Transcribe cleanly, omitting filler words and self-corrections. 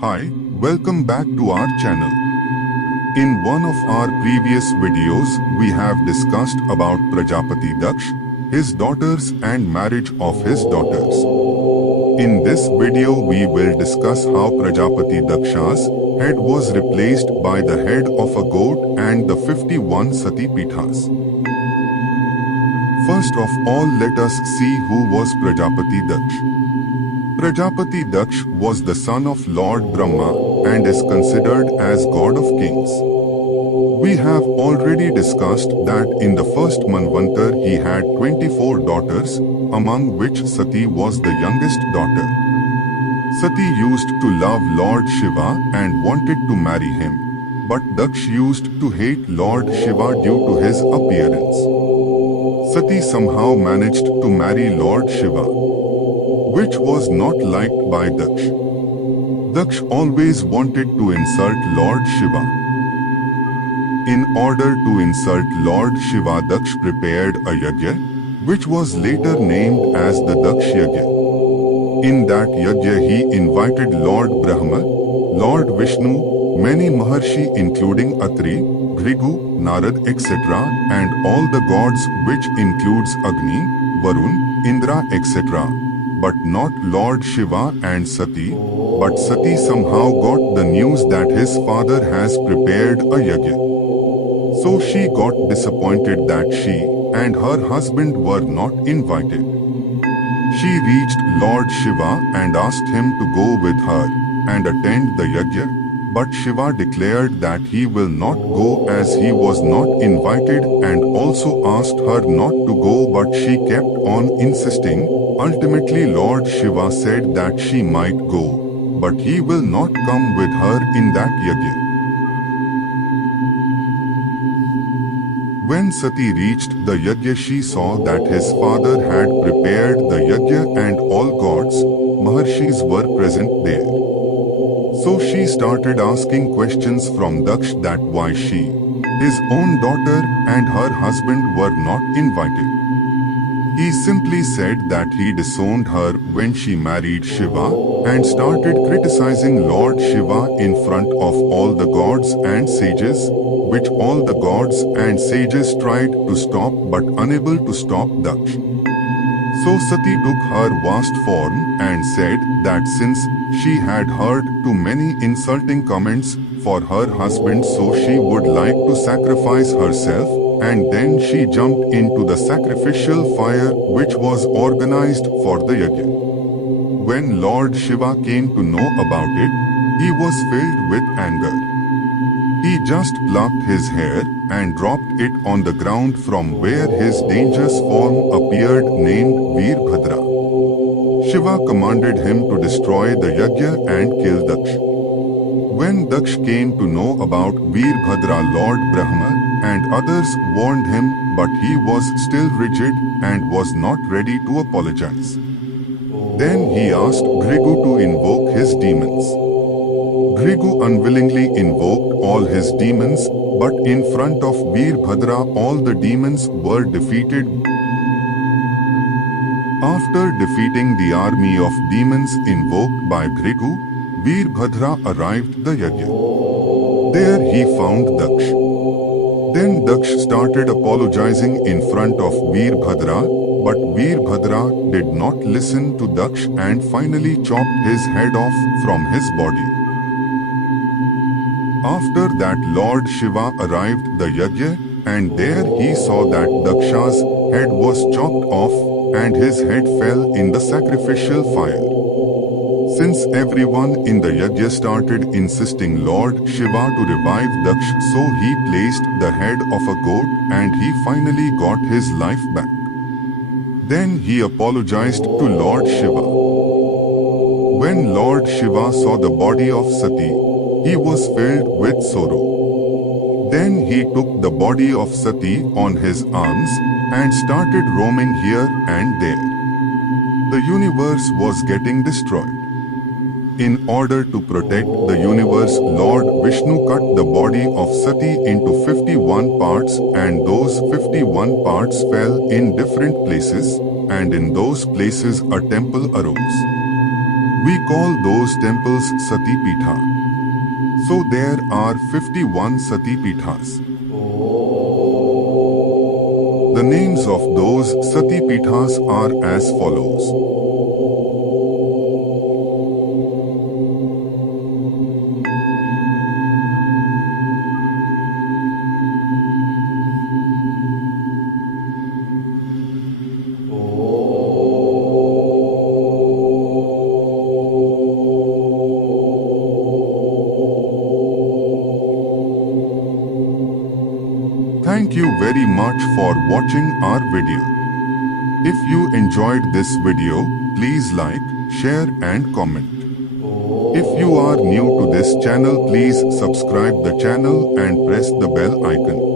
Hi, welcome back to our channel. In one of our previous videos, we have discussed about Prajapati Daksh, his daughters and marriage of his daughters. In this video, we will discuss how Prajapati Daksha's head was replaced by the head of a goat and the 51 Sati Peethas. First of all, let us see who was Prajapati Daksh. Prajapati Daksh was the son of Lord Brahma and is considered as god of kings. We have already discussed that in the first Manvantar he had 24 daughters, among which Sati was the youngest daughter. Sati used to love Lord Shiva and wanted to marry him, but Daksh used to hate Lord Shiva due to his appearance. Sati somehow managed to marry Lord Shiva, which was not liked by Daksh. Daksh always wanted to insult Lord Shiva. In order to insult Lord Shiva, Daksh prepared a yajna, which was later named as the Daksh Yajna. In that yajna he invited Lord Brahma, Lord Vishnu, many Maharshi including Atri, Bhrigu, Narad etc. and all the gods, which includes Agni, Varun, Indra etc. but not Lord Shiva and Sati. But Sati somehow got the news that his father has prepared a yajna. So she got disappointed that she and her husband were not invited. She reached Lord Shiva and asked him to go with her and attend the yajna, but Shiva declared that he will not go as he was not invited and also asked her not to go, but she kept on insisting. Ultimately, Lord Shiva said that she might go, but he will not come with her in that yajna. When Sati reached the yajna, she saw that his father had prepared the yajna and all gods, Maharshis were present there. So she started asking questions from Daksh that why she, his own daughter and her husband were not invited. He simply said that he disowned her when she married Shiva and started criticizing Lord Shiva in front of all the gods and sages, which all the gods and sages tried to stop but unable to stop Daksh. So Sati took her vast form and said that since she had heard too many insulting comments for her husband, so she would like to sacrifice herself, and then she jumped into the sacrificial fire which was organized for the yajna. When Lord Shiva came to know about it, he was filled with anger. He just plucked his hair and dropped it on the ground from where his dangerous form appeared, named Veerbhadra. Shiva commanded him to destroy the yajna and kill Daksh. When Daksh came to know about Veerbhadra, Lord Brahma and others warned him, but he was still rigid and was not ready to apologize. Then he asked Bhrigu to invoke his demons. Bhrigu unwillingly invoked all his demons, but in front of Veerbhadra all the demons were defeated. After defeating the army of demons invoked by Bhrigu, Veerbhadra arrived the yajna. There he found Daksh. Then Daksh started apologizing in front of Veerbhadra, but Veerbhadra did not listen to Daksh and finally chopped his head off from his body. After that, Lord Shiva arrived the yajna, and there he saw that Daksha's head was chopped off and his head fell in the sacrificial fire. Since everyone in the yajna started insisting Lord Shiva to revive Daksh, so he placed the head of a goat and he finally got his life back. Then he apologized to Lord Shiva. When Lord Shiva saw the body of Sati, he was filled with sorrow. Then he took the body of Sati on his arms and started roaming here and there. The universe was getting destroyed. In order to protect the universe, Lord Vishnu cut the body of Sati into 51 parts, and those 51 parts fell in different places, and in those places a temple arose. We call those temples Sati Peetha. So there are 51 Sati Peethas. The names of those Sati Peethas are as follows. Thank you very much for watching our video. If you enjoyed this video, please like, share and comment. If you are new to this channel, please subscribe the channel and press the bell icon.